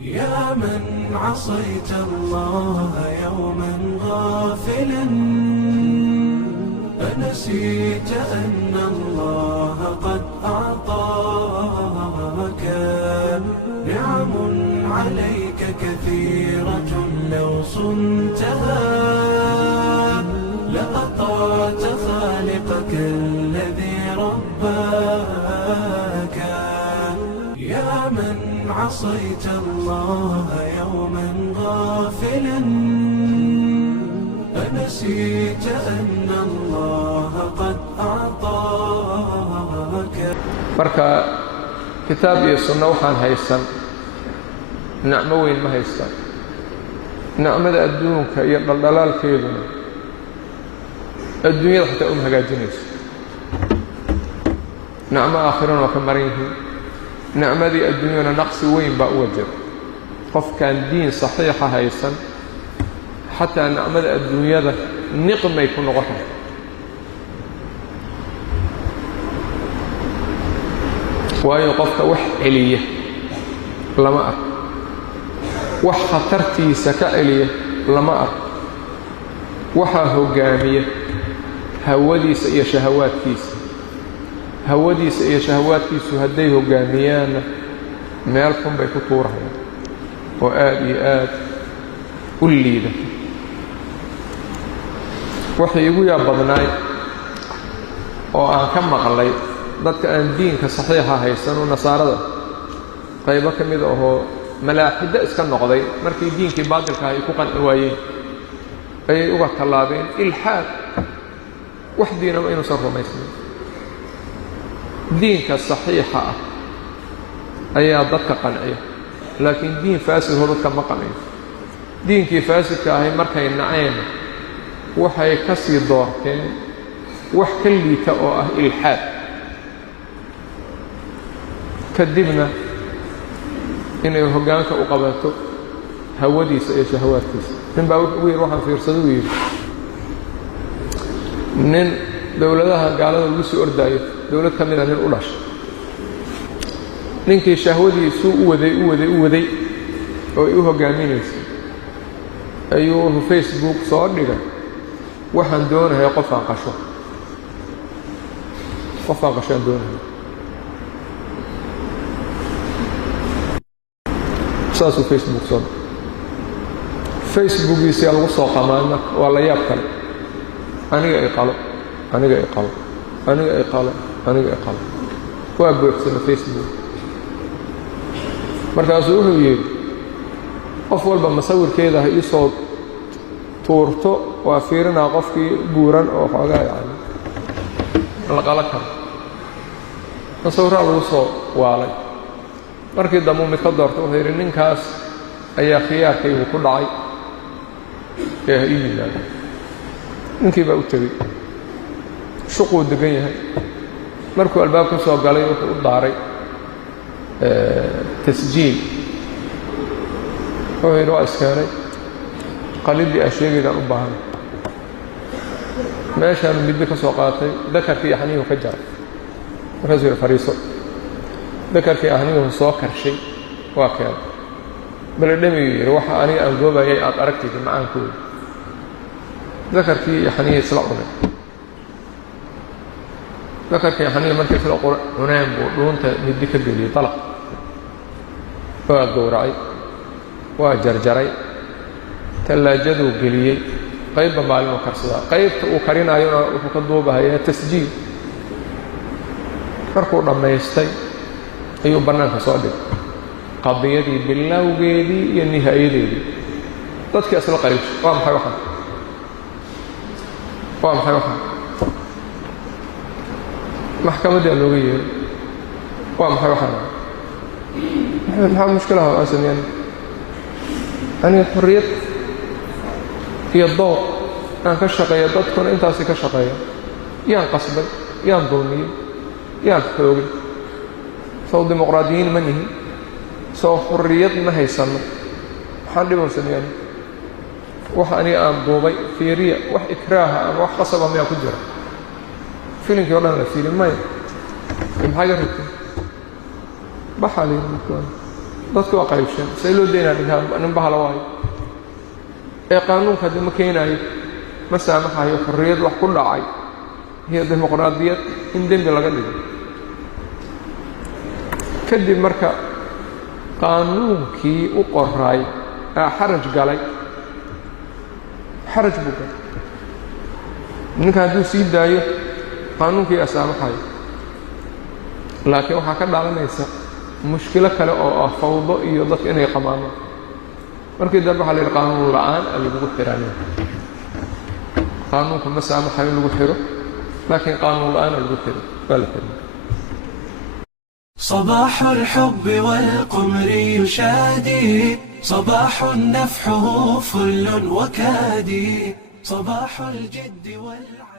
يا من عصيت الله يوما غافلا أنسيت أن الله قد أعطاك نعم عليك كثيرة لو صنتها لأطعت خالقك الذي رباك. يا من عصيت الله يوما غافلا أنسيت أن الله قد أعطاك. marka kitaab iyo sunno waxaan haysan nacmo weyn ma haysan. nacmada adduunka iyo dhaldhalaalkeeduna adduunyada xitaa uma hagaajinayso. nacmo aakhirana waa ka maran yihiin. nacmadii adduunyana naqsi weyn baa u wajaba qofkaan diin saxiixa haysan xataa nacmada adduunyada niqmay ku noqon karta. waayo qofka wax celiya lama arko, wax khatartiisa ka celiya lama arko, waxaa hoggaamiya hawadiisa iyo shahawaadkiisa. hawadiisa iyo shahawaadkiisu hadday hoggaamiyaanna meel xun bay ku tuurayaan oo aad iyo aad u liida. waxay igu yaab badnaay oo aan ka maqlay dadka aan diinka saxiixa haysan oo nasaarada qaybo ka mid ahoo malaaxida iska noqday markii diinkii baadilka ay ku qanci waayeen ayay uga tallaabeen ilxaad wax diinaba inuusan rumaysnayn. diinka saxiixa ah ayaa dadka qanciya, laakiin diin faasidoo dadka ma qanciyo. diinkii faasidka ahay markay naceen waxay ka sii doorteen wax ka liita oo ah ilxaad. kadibna inay hoggaanka u qabato hawadiisa iyo shahawaadkiisa. nin baa wuxuu yidhi waxaan fiirsada u yidhi nin dowladaha gaalada lagu sii ordaayo dowlad ka mida nin u dhashay. ninkii shahwadiisuu u waday oo ay u hoggaaminaysay ayuu wuxuu facebook soo dhigay waxaan doonahay qofaan qasho aan doonahay. saasuu facebook soo dhigay. facebookiisiyaa lagu soo qamaan marka waa la yaab kale. aniga i qalo waa buuxsana facebook. markaasuu wuxuu yidhi qof walba masawirkeeda ha ii soo tuurto waa fiirinaa qofkii buuran oo xoogaa yani la qalo karo. masawirraa lagu soo waalay. markii dambu mid ka doorta wuxuu yidhi ninkaas ayaa khiyaarkaygu ku dhacay ee ha ii yimaado. ninkii baa u tegey, shuquu degan yahay. markuu albaab ka soo galay wuxuu u daaray tasjiil. wuxuu yidhi waa iskeenay qalidii aan sheegaydaan u baahan. meeshaanu midbe ka soo qaatay dakarkii axniyuhu ka jaray. markaasuu yidhi fadhiiso. dakarkii axniyuhu soo karshay waa keenay. baledhamiyuu yidhi waxa aniga aan goobayay aad aragtayda macaankooda. dakarkii axniyii isla cunay. dakarkii axniyii markay isla cuneen buu dhuunta middi ka geliyey dalaq. waa gowracay, waa jarjaray, tallaajaduu geliyey. qaybba maalinuu karsadaa. qaybta uu karinaayona wuxuu ka duubahayaa tasjiil. markuu dhammaystay ayuu bannaanka soo dhigay qadiyadii bilowgeedii iyo nihaayadeedii. dadkii isla qariibshay. waa maxay waxaan? maxkamaddii looga yeeray. waa maxay waxaan? maxaa mushkilaha aan sameeyay? aniga xorriyad iyo dooq aan ka shaqeeya, dadkuna intaasi ka shaqeeya. yaan qasbay, yaan dulmiyey, yaan xoogay. sow dimuqraadiyiin ma nihin, sow xorriyad ma haysanno. maxaan dhiboon sameeyay? wax aniga aan duubay fiiriya, wax ikraaha ama wax qasaba miyaa ku jira? filinkii o dhan la fiilin maya. maxaa ga rabtay? baxaa la yidhi dadka waa qaybshan see loo daynaa nin bahala waayo ee qaanuunka haddii ma keenaayo ma saamaxayo xorriyad wax ku dhacay iyo dimuqraadiyad in dembi laga dhigo kadib marka qaanuunkii u qoray xaraj galay xaraj buu galay ninka hadduu sii daayo qaanuunkii asaamaxayo laakiin waxaa ka dhalanaysa mushkilo kale oo ah fawdo iyo dadka inay qamaanaan markii dambe waxaa la yidhi qaanuun la'aan lagu xiraanay qaanuunka ma saamaxayo in lagu xiro laakiin qaanuun la'aan lagu xiro waa la xiray صباح الحب والقمر يشادي صباح نفحه فل وكادي صباح الجد والعافية